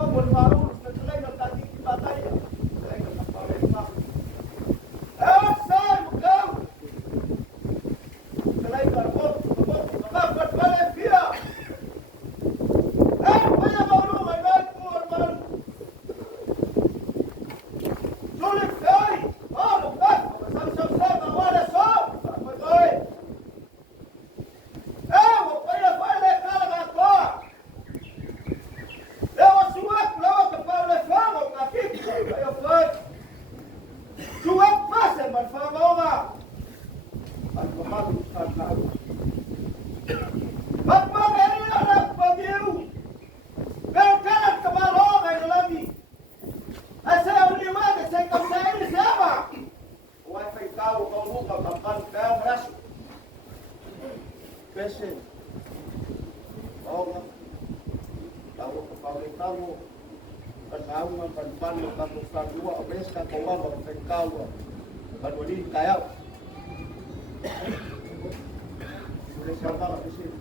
والفاروق استغلينا التأتيك الباطية استغلينا التقارير السلام مكاو استغلينا البط مخافة ولا فيها ويا مولوغ هناك مورمان شولك فاي مالو بس سمسم سابا ولا صوب فاي وقيا فاي كالا غاكوا لو سواك لو كفاولا فاغو كافيك يا فاي سواك فاسل من فاغوما المحاضر كان معروف بطمان هنا لك بابيو لو كانت كباروغا يلمي أسأل لماذا سيكون سائل سابع وايفاي كاو قوموكا بطمان كام رسو بسن أولا tahu kamu kenal penpan kamu dua abis ka kawan berpengkau berwali kaya boleh siapa di sini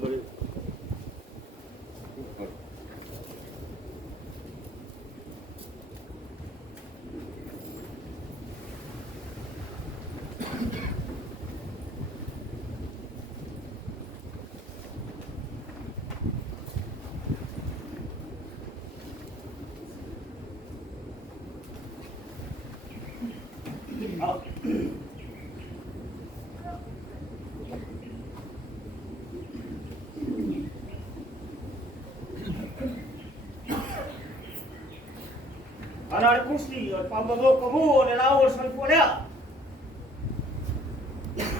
boleh Anak kursi, pambago kamu dan awal sanpunya.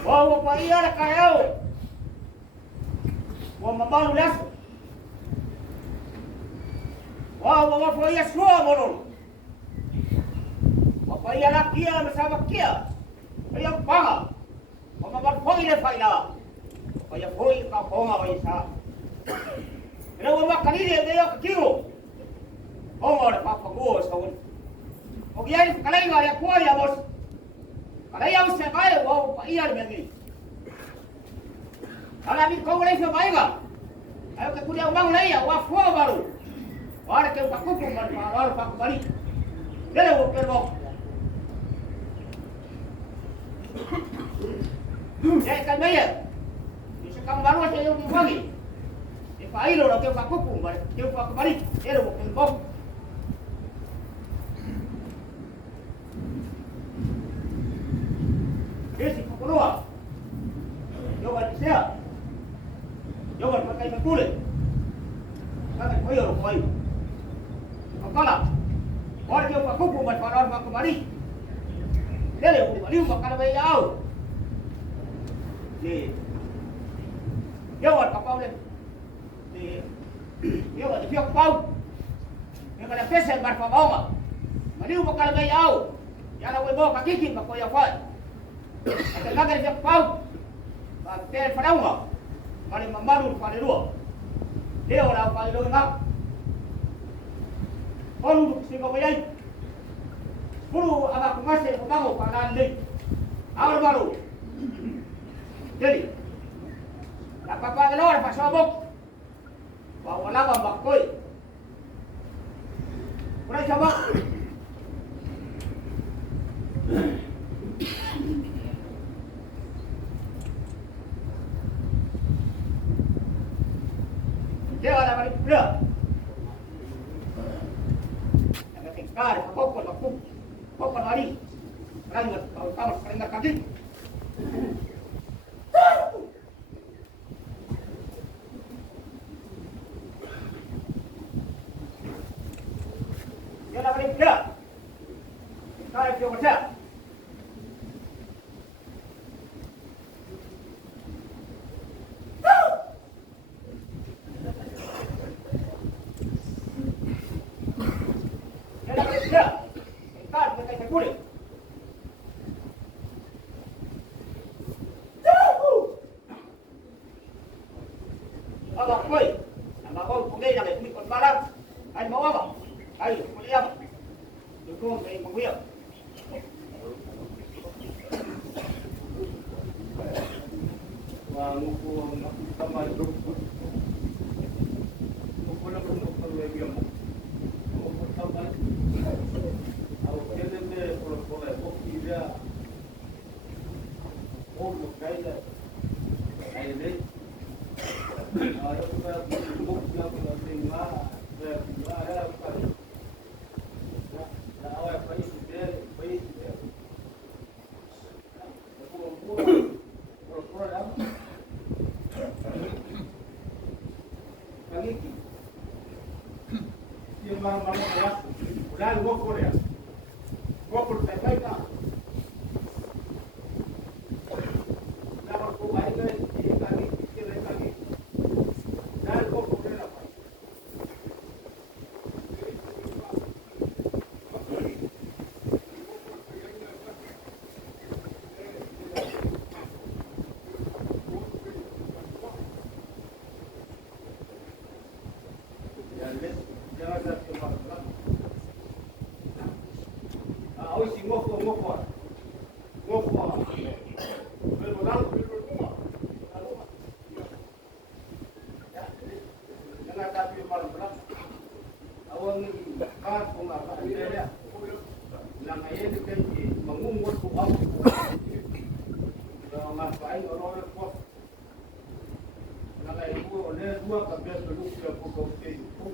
Wah, apa iya nak kau? Wah, mabalu las. Wah, apa iya semua molol. Apa iya nak kia bersama kia? Ayam panga. Apa berpoi le faida? Apa ya poi kau ponga baisa? Kenapa makan ini dia kekiro? Ponga le papa gua sahun. Ogiai kalai ngari kuah ya bos. Kalai yang sekai wow iya lagi. Kalau ni kau boleh sebai ga? Ayo ke kuliah uang lagi ya wah kuah baru. Wah ke paku pun baru paku balik. Dia mau perbok. Ya kan bayar. Bisa kamu baru aja yang dibagi. Di failo lah ke paku pun baru. Dia paku balik. Dia mau perbok. Esse keluar, jangan siap, jangan pakai kulit, pakai koyor koyor, kepala, orang yang pakai kuku buat orang pakai balik, dia lebih balik makan lebih jauh, ni, jangan kapau ni, jangan dipiak pau, jangan ada pesen berpabau, balik makan lebih jauh, jangan boleh bawa kaki kita koyor koyor. At lagay siya pau. Pagtel pa daw nga. Kali mambalul pa nilo. Leo na pa nilo nga. Polu sigo bayay. Puro aga kumase ubango pa nanday. Awal baru. Jadi. Napapagalor pa sobok. Wala ba bakoy. Kuray sabak. Dia ada balik pula. Ada tingkar, pokok lari. Kerana kalau kerana kaki. Dia ada balik pula. Tingkar dia macam. Abang koi, abang kau pergi nak ikut ikut barang, ayo mau apa? Ayo kuliah apa? Dukung dari penguya. Nguko kamay grupo. Nguko na kung magpalwagyan mo. Nguko kamay. Ako kailan por la boquilla. Ojo caída. Ahí de. Ahora tú vas a buscar con la prima. Era para. La ahora país país. Kaliki. Yung mga kelas, udah gua Korea. Gua percaya ka. Dapat ko ay lagi, kira lagi. Dahil gua Korea pa. Hoy si ngofo. Pero lalo mo. Jangan tapi malam belak. Awang ka kung apa lang ayen kan mangunggot ko ako. Kalau ngapain orang ko. Lang ayen ko ne dua ka bes lu ko ko ke ko.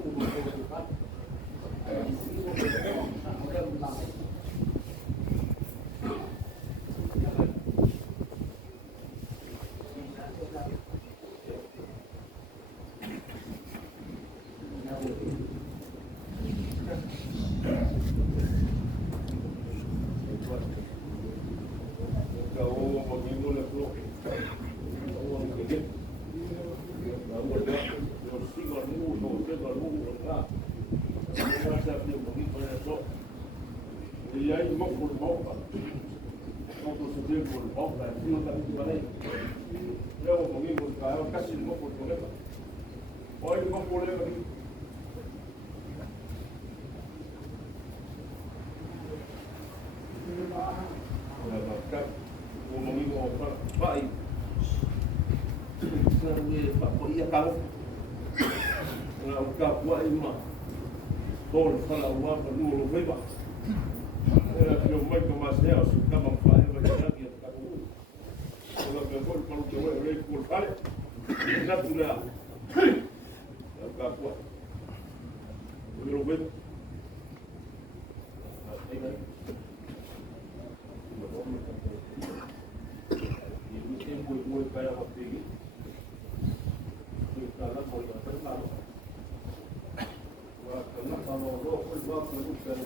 E aí, uma por volta, uma por subir por volta, cima da parede. Eu vou comigo, eu casi uma por problema. Olha, uma problema aqui. O amigo vai. Ia kau. O kau aí uma. Bom, fala uma para no viva. Eu muito mais real, se o cama faz, vai ter aqui a ficar com o pegou para o que eu olhei por fora, já tu lá. Eu ficar com o meu bem. E o tempo é muito para a pegar. O cara pode apertar. O cara falou, o vou para o cara.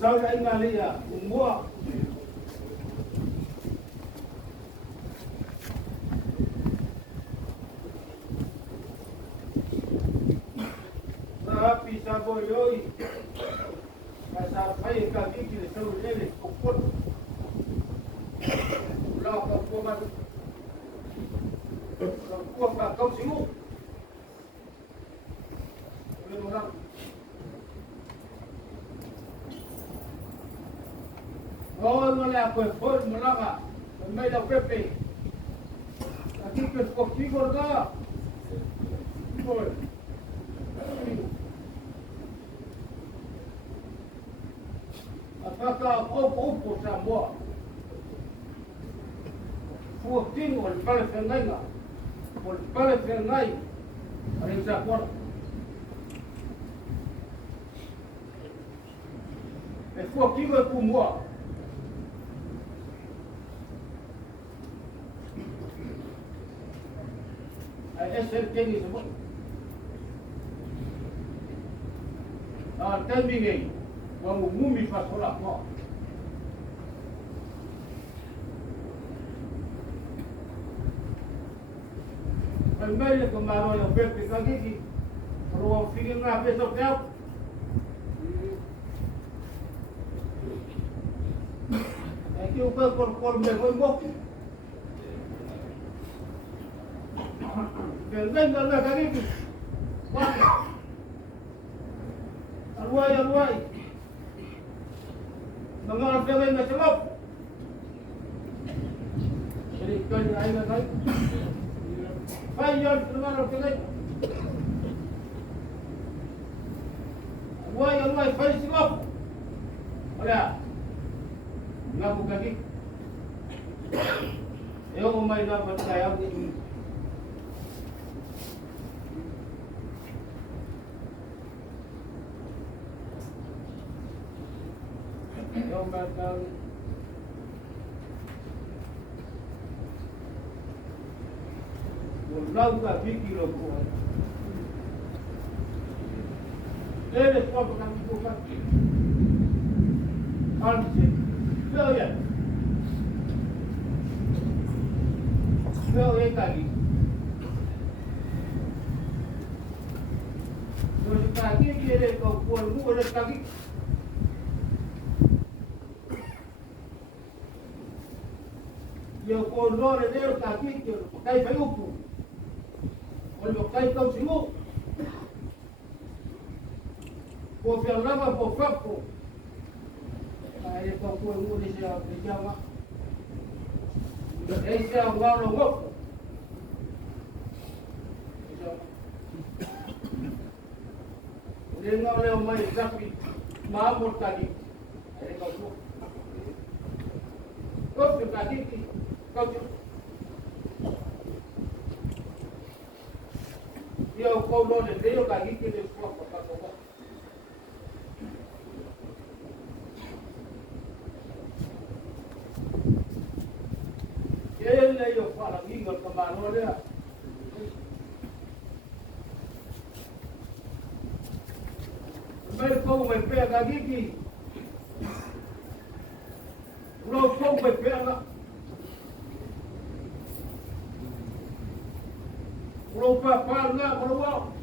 Sao anh là đi à? Cùng mua. Rapi sabo yoi. Sa phải cả cái gì sâu lên để cục quân. Lo cả quân mà. Quân cả công xíu. Lên một năm. Rồi mà là quên phơi mà là mấy đầu phép đi. Cái cái cuộc chi còn đó. Rồi. Apakah opo semua? Fucking ol Palestina nggak? Ol Palestina ada yang sakit. Fucking ol semua. SLT ni semua. Timing ni. Vamos mumi faz colar pó. Mas meio que marou eu vejo que aqui, para o filho na vez do céu. É que o corpo me foi bom. Venga, anda karibu. Wapi? Arwai, arwai. Mangala pega na chelop. Jadi kali aina kai. Pai yon mangala pega. Arwai, arwai, pai chelop. Olha. Ngaku kaki. Eu vou mais lá para sair alguém. Eu marcava. O lado da Vicky louco. Ele pode ficar com o cara. Antes, olha. Eu aqui. Eu estou aqui que ele com o corpo, ele está aqui. Eu com o nome dele está aqui que eu cai para o cu. Quando eu cai para o senhor, por falava por faco. Aí com o corpo deixava. Esse é o galo louco. Ele não é uma exame, mas mortalidade. Ele calculou. Outro cadinho, calculou. E eu colo de meio cadinho que ele foi para cá. Ele eu falo amigo camarão né. Mas como vai pegar aqui? Não como vai pegar? Não papai não, não.